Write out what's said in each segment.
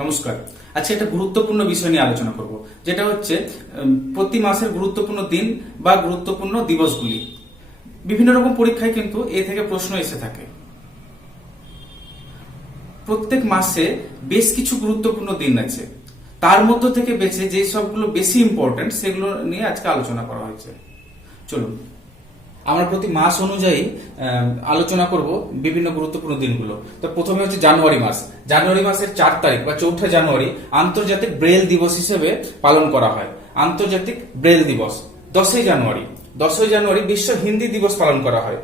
নমস্কার। আজকে একটা গুরুত্বপূর্ণ বিষয় নিয়ে আলোচনা করব, যেটা হচ্ছে প্রতি মাসের গুরুত্বপূর্ণ দিন বা গুরুত্বপূর্ণ দিবসগুলি। বিভিন্ন রকম পরীক্ষায় কিন্তু এ থেকে প্রশ্ন এসে থাকে। প্রত্যেক মাসে বেশ কিছু গুরুত্বপূর্ণ দিন আছে, তার মধ্য থেকে বেছে যে সবগুলো বেশি ইম্পর্টেন্ট সেগুলো নিয়ে আজকে আলোচনা করা হয়েছে। চলুন আমরা প্রতি মাস অনুযায়ী আলোচনা করব বিভিন্ন গুরুত্বপূর্ণ দিনগুলো। তো প্রথমে হচ্ছে জানুয়ারি মাস। জানুয়ারি মাসের 4 তারিখ বা 4 জানুয়ারি আন্তর্জাতিক ব্রেল দিবস হিসেবে পালন করা হয়। আন্তর্জাতিক ব্রেল দিবস। 10 জানুয়ারি বিশ্ব হিন্দি দিবস পালন করা হয়।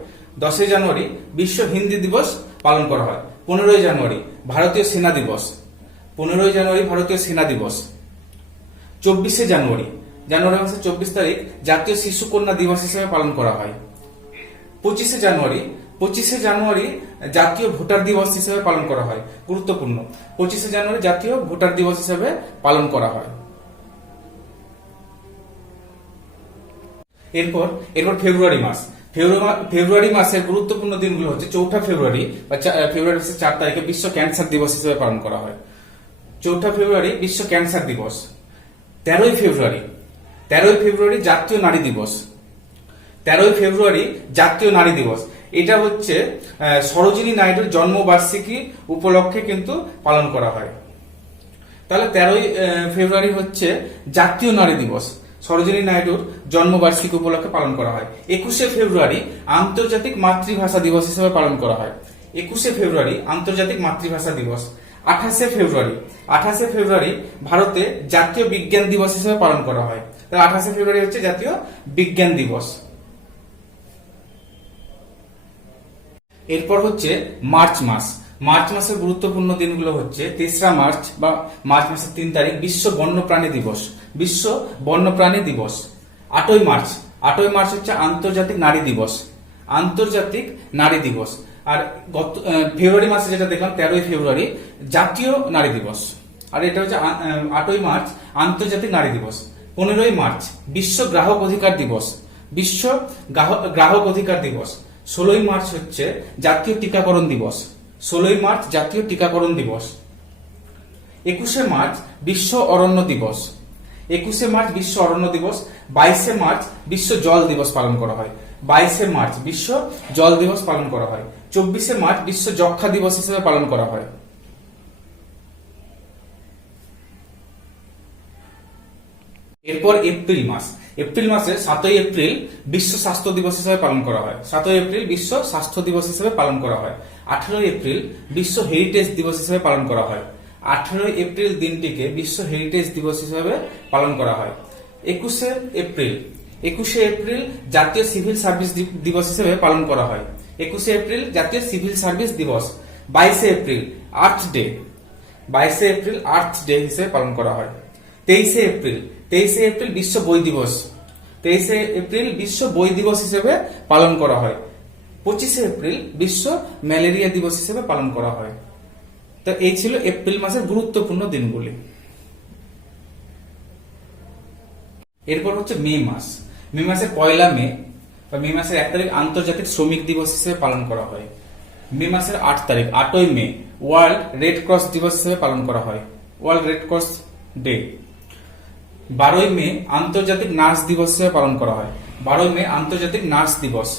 10 জানুয়ারি বিশ্ব হিন্দি দিবস পালন করা হয়। 15 জানুয়ারি ভারতীয় সেনা দিবস। 15 জানুয়ারি ভারতীয় সেনা দিবস। 24 জানুয়ারি মাসের 24 তারিখ জাতীয় শিশু কন্যা দিবস হিসেবে পালন করা হয়। 25 জানুয়ারি জাতীয় ভোটার দিবস হিসেবে পালন করা হয়। গুরুত্বপূর্ণ, 25 জানুয়ারি জাতীয় ভোটার দিবস হিসেবে পালন করা হয়। এরপর ফেব্রুয়ারি মাস। ফেব্রুয়ারি মাসের গুরুত্বপূর্ণ দিনগুলো হচ্ছে 4 ফেব্রুয়ারি বা ফেব্রুয়ারি মাসের 4 তারিখে বিশ্ব ক্যান্সার দিবস হিসেবে পালন করা হয়। 4 ফেব্রুয়ারি বিশ্ব ক্যান্সার দিবস। 13 ফেব্রুয়ারি জাতীয় নারী দিবস। 13 ফেব্রুয়ারি জাতীয় নারী দিবস। এটা হচ্ছে সরোজিনী নাইডুর জন্মবার্ষিকী উপলক্ষে কিন্তু পালন করা হয়। তাহলে 13 ফেব্রুয়ারি হচ্ছে জাতীয় নারী দিবস, সরোজিনী নাইডুর জন্মবার্ষিকী উপলক্ষে পালন করা হয়। 21 ফেব্রুয়ারি আন্তর্জাতিক মাতৃভাষা দিবস হিসেবে পালন করা হয়। 21 ফেব্রুয়ারি আন্তর্জাতিক মাতৃভাষা দিবস। 28 ফেব্রুয়ারি ভারতে জাতীয় বিজ্ঞান দিবস হিসেবে পালন করা হয়। 28 ফেব্রুয়ারি হচ্ছে জাতীয় বিজ্ঞান দিবস। এরপর হচ্ছে মার্চ মাস। মার্চ মাসের গুরুত্বপূর্ণ দিনগুলো হচ্ছে 3 মার্চ বা মার্চ মাসের 3 তারিখ বিশ্ব বন্যপ্রাণী দিবস। বিশ্ব বন্যপ্রাণী দিবস। 8 মার্চ হচ্ছে আন্তর্জাতিক নারী দিবস। আন্তর্জাতিক নারী দিবস। আর গত ফেব্রুয়ারি মাসে যেটা দেখলাম 13 ফেব্রুয়ারি জাতীয় নারী দিবস। আর এটা হচ্ছে 8 মার্চ আন্তর্জাতিক নারী দিবস। 15 মার্চ বিশ্ব গ্রাহক অধিকার দিবস। বিশ্ব গ্রাহক অধিকার দিবস। 16 মার্চ হচ্ছে জাতীয় টিকাকরণ দিবস। 16 মার্চ জাতীয় টিকাকরণ দিবস। 21 মার্চ বিশ্ব অরণ্য দিবস। 21 মার্চ বিশ্ব অরণ্য দিবস। 22 মার্চ বিশ্ব জল দিবস পালন করা হয়। 22 মার্চ বিশ্ব জল দিবস পালন করা হয়। 24 মার্চ বিশ্ব যক্ষ্মা দিবস হিসেবে পালন করা হয়। এরপর এপ্রিল মাস। এপ্রিল মাসে 7 এপ্রিল বিশ্ব স্বাস্থ্য দিবস হিসেবে পালন করা হয়। 7 এপ্রিল বিশ্ব স্বাস্থ্য দিবস হিসেবে পালন করা হয়। 18 এপ্রিল বিশ্ব হেরিটেজ দিবস হিসেবে পালন করা হয়। 18 এপ্রিল দিনটিকে বিশ্ব হেরিটেজ দিবস হিসেবে পালন করা হয়। 21 এপ্রিল জাতীয় সিভিল সার্ভিস দিবস হিসেবে পালন করা হয়। 21 এপ্রিল জাতীয় সিভিল সার্ভিস দিবস। 22 April earth day. 22 April earth day হিসেবে পালন করা হয়। 23 এপ্রিল বিশ্ব বই দিবস। 23 এপ্রিল বিশ্ব বই দিবস হিসেবে পালন করা হয়। 25 এপ্রিল বিশ্ব ম্যালেরিয়া দিবস হিসেবে পালন করা হয়। তো এই ছিল এপ্রিল মাসের গুরুত্বপূর্ণ দিনগুলি। এরপর হচ্ছে মে মাস। মে মাসের 1 মে বা মে মাসের 1 তারিখ আন্তর্জাতিক শ্রমিক দিবস হিসেবে পালন করা হয়। মে মাসের 8 মে ওয়ার্ল্ড রেড ক্রস দিবস হিসেবে পালন করা হয়। World red cross day. 12 মে আন্তর্জাতিক নার্স দিবস হিসেবে পালন করা হয়। 12 মে আন্তর্জাতিক নার্স দিবস।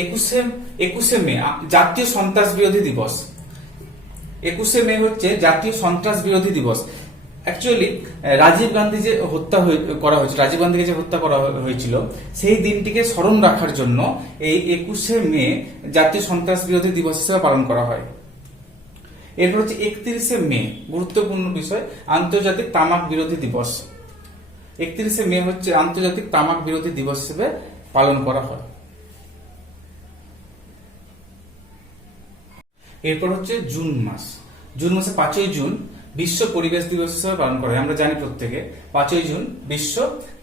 21 মে জাতীয় সন্ত্রাস বিরোধী দিবস। 21 মে হচ্ছে জাতীয় সন্ত্রাস বিরোধী দিবস। অ্যাকচুয়ালি রাজীব গান্ধী যে হত্যা করা হয়েছিল, রাজীব গান্ধীকে যে হত্যা করা হয়েছিল, সেই দিনটিকে স্মরণ রাখার জন্য এই 21 মে জাতীয় সন্ত্রাস বিরোধী দিবস হিসেবে পালন করা হয়। এরপর হচ্ছে 31 মে গুরুত্বপূর্ণ বিষয় আন্তর্জাতিক তামাক বিরোধী দিবস। 31 মে হচ্ছে আন্তর্জাতিক তামাক বিরোধী দিবস হিসেবে পালন করা হয়। এরপর হচ্ছে জুন মাস। জুন মাসে 5 জুন বিশ্ব পরিবেশ দিবস হিসেবে পালন করা হয়। আমরা জানি প্রত্যেকে 5 জুন বিশ্ব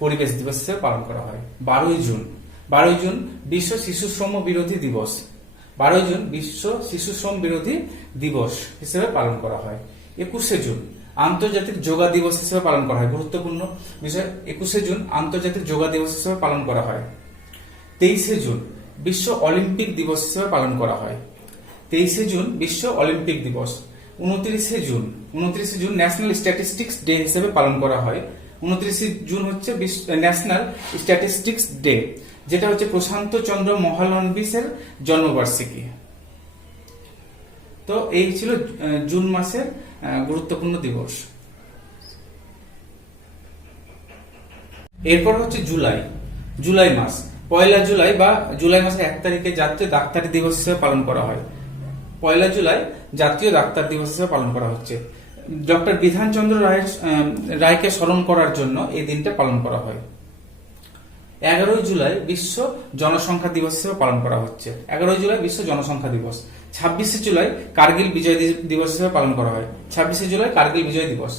পরিবেশ দিবস হিসেবে পালন করা হয়। 12 জুন বিশ্ব শিশু শ্রম বিরোধী দিবস। 12 জুন বিশ্ব শিশু শ্রম বিরোধী দিবস হিসেবে পালন করা হয়। 21 জুন আন্তর্জাতিক যোগা দিবস হিসেবে পালন করা হয়। গুরুত্বপূর্ণ বিষয়, 21 জুন আন্তর্জাতিক যোগা দিবস হিসেবে পালন করা হয়। 23 জুন বিশ্ব অলিম্পিক দিবস হিসেবে পালন করা হয়। 23 জুন বিশ্ব অলিম্পিক দিবস। 29 June 29 June national statistics day হিসেবে পালন করা হয়। 29 জুন হচ্ছে ন্যাশনাল স্ট্যাটিস্টিক্স ডে, যেটা হচ্ছে প্রশান্ত চন্দ্র মহালনবিসের জন্মবার্ষিকী। তো এই ছিল জুন মাসের গুরুত্বপূর্ণ দিবস। এরপর হচ্ছে জুলাই মাস। 1 জুলাই বা জুলাই মাসের 1 তারিখে জাতীয় ডাক্তার দিবস হিসেবে পালন করা হয়। 1 জুলাই জাতীয় ডাক্তার দিবস হিসেবে পালন করা হচ্ছে। ডক্টর বিধানচন্দ্র রায়কে স্মরণ করার জন্য এই দিনটা পালন করা হয়। 11 জুলাই বিশ্ব জনসংখ্যা দিবস হিসেবে পালন করা হচ্ছে। 11 জুলাই বিশ্ব জনসংখ্যা দিবস। 26 জুলাই কার্গিল বিজয় দিবস হিসেবে পালন করা হয়। 26 জুলাই কার্গিল বিজয় দিবস।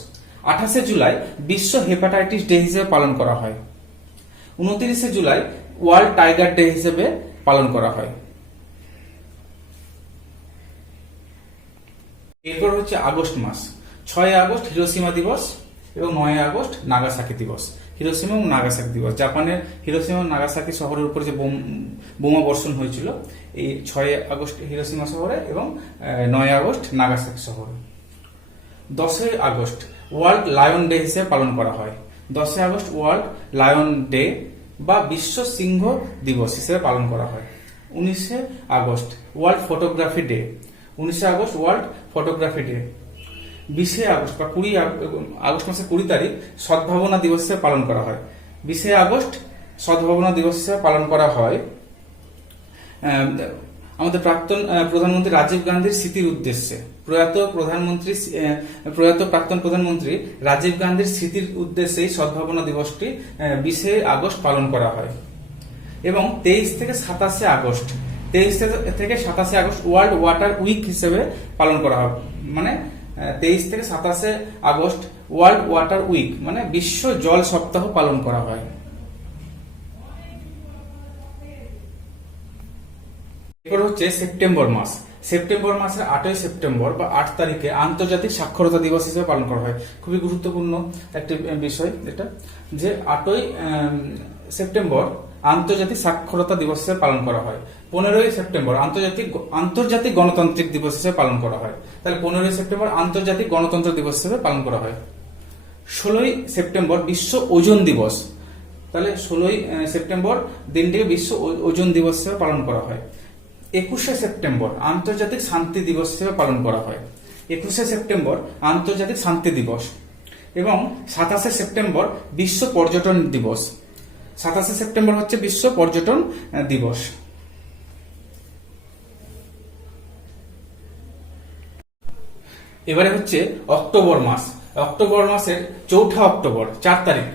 28 জুলাই বিশ্ব হেপাটাইটিস ডে হিসেবে পালন করা হয়। 29 জুলাই ওয়ার্ল্ড টাইগার ডে হিসেবে পালন করা হয়। এরপর হচ্ছে আগস্ট মাস। 6 আগস্ট হিরোশিমা দিবস এবং 9 আগস্ট নাগাসাকি দিবস। হিরোশিমা এবং নাগাসাকি দিবস, জাপানের হিরোশিমা এবং নাগাসাকি শহরের উপর যে বোমা বর্ষণ হয়েছিল, এই 6 আগস্ট হিরোশিমা শহরে এবং 9 আগস্ট নাগাসাকি শহরে। 10 আগস্ট ওয়ার্ল্ড লায়ন ডে হিসেবে পালন করা হয়। 10 আগস্ট ওয়ার্ল্ড লায়ন ডে বা বিশ্ব সিংহ দিবস হিসেবে পালন করা হয়। 19 August world photography day. 19 August world photography day. 20 August বা 20 আগস্ট মাসের 20 তারিখ সদ্ভাবনা দিবস হিসেবে পালন করা হয়। 20 আগস্ট সদ্ভাবনা দিবস হিসেবে পালন করা হয় আমাদের প্রাক্তন প্রধানমন্ত্রী রাজীব গান্ধীর স্মৃতির উদ্দেশ্যে। প্রয়াত প্রাক্তন প্রধানমন্ত্রী রাজীব গান্ধীর স্মৃতির উদ্দেশ্যে সদ্ভাবনা দিবসটি 20 আগস্ট পালন করা হয়। এবং 23 থেকে 27 আগস্ট 23 থেকে 27 আগস্ট ওয়ার্ল্ড ওয়াটার উইক হিসেবে পালন করা হয়। মানে 23 থেকে 27 আগস্ট ওয়ার্ল্ড ওয়াটার উইক মানে বিশ্ব জল সপ্তাহ পালন করা হয়। এরপর হচ্ছে সেপ্টেম্বর মাস। সেপ্টেম্বর মাসের 8 সেপ্টেম্বর বা 8 তারিখে আন্তর্জাতিক সাক্ষরতা দিবস হিসেবে পালন করা হয়। খুবই গুরুত্বপূর্ণ একটি বিষয় এটা, যে 8 সেপ্টেম্বর আন্তর্জাতিক সাক্ষরতা দিবস হিসেবে পালন করা হয়। 15 সেপ্টেম্বর আন্তর্জাতিক গণতান্ত্রিক দিবস হিসেবে পালন করা হয়। তাহলে 15 সেপ্টেম্বর আন্তর্জাতিক গণতন্ত্র দিবস হিসেবে পালন করা হয়। 16 সেপ্টেম্বর বিশ্ব ওজন দিবস। তাহলে 16 সেপ্টেম্বর দিনটিকে বিশ্ব ওজন দিবস হিসেবে পালন করা হয়। 21 সেপ্টেম্বর আন্তর্জাতিক শান্তি দিবস হিসেবে পালন করা হয়। 21 সেপ্টেম্বর আন্তর্জাতিক শান্তি দিবস। এবং 27 সেপ্টেম্বর বিশ্ব পর্যটন দিবস। 27 সেপ্টেম্বর হচ্ছে বিশ্ব পর্যটন দিবস। এবারে হচ্ছে অক্টোবর মাস। অক্টোবর মাসের 4 অক্টোবর 4 তারিখ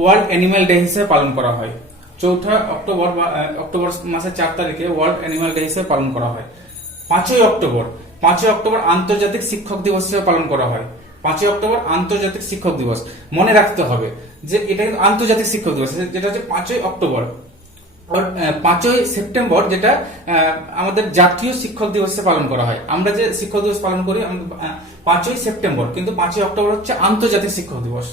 ওয়ার্ল্ড অ্যানিম্যাল ডে হিসেবে পালন করা হয়। 4 অক্টোবর বা অক্টোবর মাসের 4 তারিখে ওয়ার্ল্ড অ্যানিম্যাল ডে হিসেবে পালন করা হয়। 5 অক্টোবর আন্তর্জাতিক শিক্ষক দিবস হিসেবে পালন করা হয়। 5 অক্টোবর আন্তর্জাতিক শিক্ষক দিবস। মনে রাখতে হবে যে এটা কিন্তু আন্তর্জাতিক শিক্ষক দিবস, যেটা হচ্ছে 5 অক্টোবর। আর 5 সেপ্টেম্বর যেটা আমাদের জাতীয় শিক্ষক দিবস হিসেবে পালন করা হয়। আমরা যে শিক্ষক দিবস পালন করি 5 সেপ্টেম্বর, কিন্তু 5 অক্টোবর হচ্ছে আন্তর্জাতিক শিক্ষক দিবস।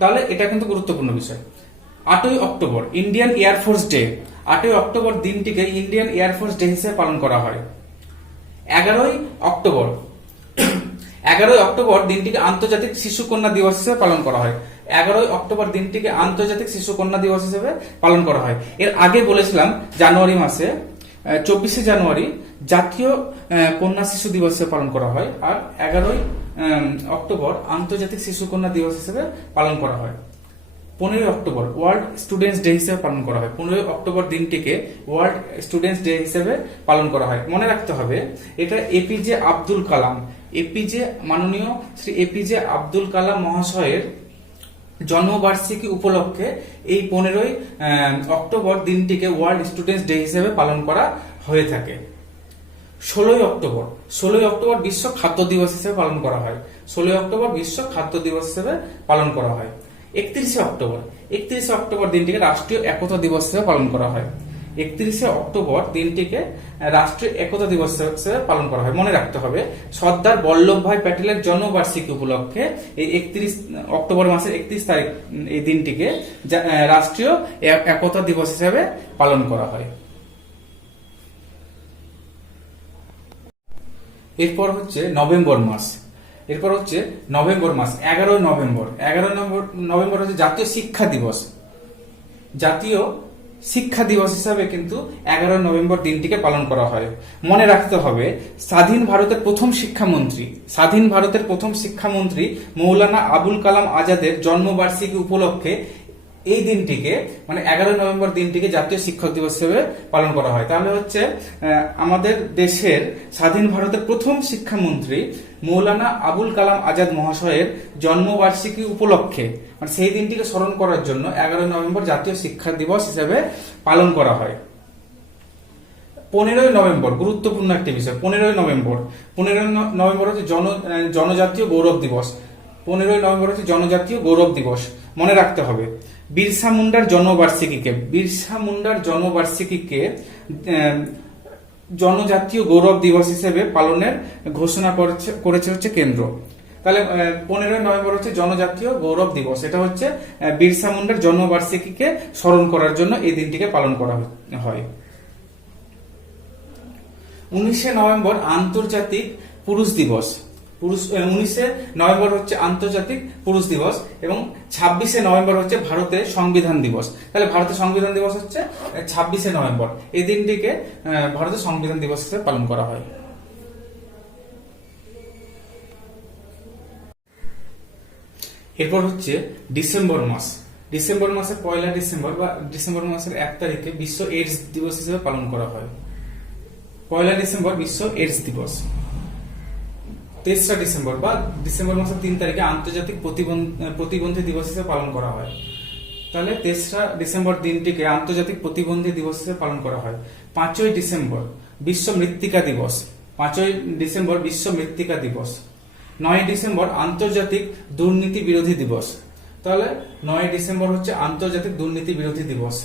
তাহলে এটা কিন্তু গুরুত্বপূর্ণ বিষয়। 8 October Indian air force day. 8 October দিনটিকে ইন্ডিয়ান এয়ারফোর্স ডে হিসেবে পালন করা হয়। 11 অক্টোবর দিনটিকে আন্তর্জাতিক শিশু কন্যা দিবস হিসেবে পালন করা হয়। 11 অক্টোবর দিনটিকে আন্তর্জাতিক শিশু কন্যা দিবস হিসেবে পালন করা হয়। এর আগে বলেছিলাম জানুয়ারি মাসে 24 জানুয়ারি জাতীয় কন্যা শিশু দিবস হিসেবে পালন করা হয়। আর 11 অক্টোবর আন্তর্জাতিক শিশু কন্যা দিবস হিসেবে পালন করা হয়। 15 অক্টোবর ওয়ার্ল্ড স্টুডেন্টস ডে হিসেবে পালন করা হয়। 15 অক্টোবর দিনটিকে ওয়ার্ল্ড স্টুডেন্টস ডে হিসেবে পালন করা হয়। মনে রাখতে হবে এটা এপিজে আব্দুল কালাম, মাননীয় শ্রী এপিজে আব্দুল কালাম মহাশয়ের জন্মবার্ষিকী উপলক্ষে এই 15 অক্টোবর দিনটিকে ওয়ার্ল্ড স্টুডেন্টস ডে হিসেবে পালন করা হয়ে থাকে। 16 অক্টোবর বিশ্ব খাদ্য দিবস হিসেবে পালন করা হয়। 16 অক্টোবর বিশ্ব খাদ্য দিবস হিসেবে পালন করা হয়। 31 অক্টোবর দিনটিকে রাষ্ট্রীয় একতা দিবস হিসেবে পালন করা হয়। 31 অক্টোবর দিনটিকে রাষ্ট্রীয় একতা দিবস হিসেবে পালন করা হয়। মনে রাখতে হবে সর্দার বল্লভভাই প্যাটেলের জন্মবার্ষিকী উপলক্ষে এই 31 অক্টোবর মাসের 31 তারিখ এই দিনটিকে রাষ্ট্রীয় একতা দিবস হিসেবে পালন করা হয়। এরপর হচ্ছে নভেম্বর মাস। এরপর হচ্ছে নভেম্বর মাস, 11 নভেম্বর। 11 নভেম্বর হচ্ছে জাতীয় শিক্ষা দিবস। জাতীয় শিক্ষা দিবস হিসাবে কিন্তু 11 নভেম্বর দিনটিকে পালন করা হয়। মনে রাখতে হবে, স্বাধীন ভারতের প্রথম শিক্ষামন্ত্রী মৌলানা আবুল কালাম আজাদের জন্মবার্ষিকী উপলক্ষে এই দিনটিকে, মানে 11 নভেম্বর দিনটিকে জাতীয় শিক্ষক দিবস হিসেবে পালন করা হয়। তাহলে হচ্ছে আমাদের দেশের স্বাধীন ভারতের প্রথম শিক্ষামন্ত্রী মৌলানা আবুল কালাম আজাদ মহাশয়ের জন্মবার্ষিকী উপলক্ষে, মানে সেই দিনটিকে স্মরণ করার জন্য 11 নভেম্বর জাতীয় শিক্ষা দিবস হিসেবে পালন করা হয়। 15 নভেম্বর গুরুত্বপূর্ণ একটি বিষয়। 15 নভেম্বর হচ্ছে জনজাতীয় গৌরব দিবস। 15 নভেম্বর হচ্ছে জনজাতীয় গৌরব দিবস। মনে রাখতে হবে, বিরসা মুন্ডার জন্মবার্ষিকীকে জনজাতীয় গৌরব দিবস হিসেবে পালনের ঘোষণা করেছে হচ্ছে কেন্দ্র। তাহলে 15 নভেম্বর হচ্ছে জনজাতীয় গৌরব দিবস। এটা হচ্ছে বিরসা মুন্ডার জন্মবার্ষিকীকে স্মরণ করার জন্য এই দিনটিকে পালন করা হয়। 19 নভেম্বর আন্তর্জাতিক পুরুষ দিবস। 19 নভেম্বর হচ্ছে আন্তর্জাতিক পুরুষ দিবস এবং 26 নভেম্বর হচ্ছে ভারতের সংবিধান দিবস। তাহলে ভারতের সংবিধান দিবস হচ্ছে 26 নভেম্বর। এই দিনটিকে ভারতের সংবিধান দিবস হিসেবে পালন করা হয়। এরপর হচ্ছে ডিসেম্বর মাস। ডিসেম্বর মাসের 1 ডিসেম্বর বা ডিসেম্বর মাসের 1 তারিখে বিশ্ব এইডস দিবস হিসেবে পালন করা হয়। 1 ডিসেম্বর বিশ্ব এইডস দিবস। 3রা ডিসেম্বর বা ডিসেম্বর মাসের 3 তারিখে আন্তর্জাতিক প্রতিবন্ধী দিবস হিসেবে পালন করা হয়। তাহলে 3রা ডিসেম্বর দিনটিকে আন্তর্জাতিক প্রতিবন্ধী দিবস হিসেবে পালন করা হয়। 5 ডিসেম্বর বিশ্ব মৃত্তিকা দিবস। 5 ডিসেম্বর বিশ্ব মৃত্তিকা দিবস। 9 ডিসেম্বর আন্তর্জাতিক দুর্নীতি বিরোধী দিবস। তাহলে 9 ডিসেম্বর হচ্ছে আন্তর্জাতিক দুর্নীতি বিরোধী দিবস।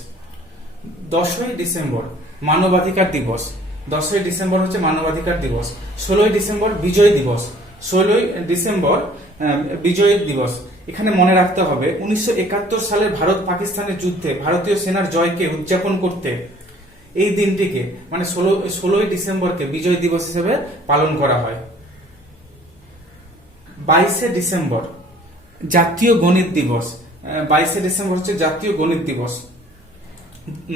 10 ডিসেম্বর মানবাধিকার দিবস। 10 ডিসেম্বর হচ্ছে মানবাধিকার দিবস। 16 ডিসেম্বর বিজয় দিবস। 16 ডিসেম্বর বিজয় দিবস। এখানে মনে রাখতে হবে 1971 সালের ভারত পাকিস্তানের যুদ্ধে ভারতীয় সেনার জয়কে উদযাপন করতে এই দিনটিকে, মানে 16 ডিসেম্বরকে বিজয় দিবস হিসেবে পালন করা হয়। 22 ডিসেম্বর জাতীয় গণিত দিবস। 22 ডিসেম্বর হচ্ছে জাতীয় গণিত দিবস।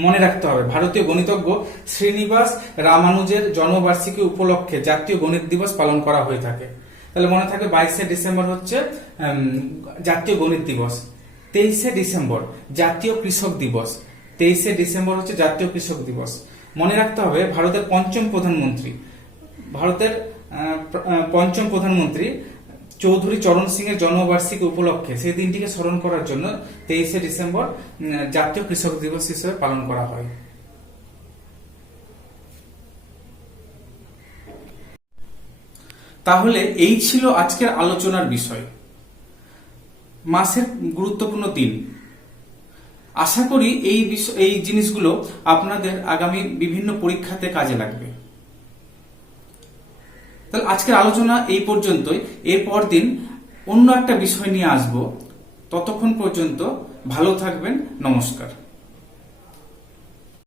মনে রাখতে হবে, ভারতীয় গণিতজ্ঞ শ্রীনিবাস রামানুজের জন্মবার্ষিকী উপলক্ষে জাতীয় গণিত দিবস পালন করা হয়ে থাকে। তাহলে মনে থাকবে 22 ডিসেম্বর হচ্ছে জাতীয় গণিত দিবস। 23 ডিসেম্বর জাতীয় কৃষক দিবস। 23 ডিসেম্বর হচ্ছে জাতীয় কৃষক দিবস। মনে রাখতে হবে, ভারতের পঞ্চম প্রধানমন্ত্রী চৌধুরী চরণ সিং এর জন্মবার্ষিকী উপলক্ষে সেই দিনটিকে স্মরণ করার জন্য 23 ডিসেম্বর জাতীয় কৃষক দিবস হিসেবে পালন করা হয়। তাহলে এই ছিল আজকের আলোচনার বিষয়, মাসের গুরুত্বপূর্ণ দিন। আশা করি এই জিনিসগুলো আপনাদের আগামী বিভিন্ন পরীক্ষাতে কাজে লাগবে। তাহলে আজকের আলোচনা এই পর্যন্তই। এরপর দিন অন্য একটা বিষয় নিয়ে আসব। ততক্ষণ পর্যন্ত ভালো থাকবেন। নমস্কার।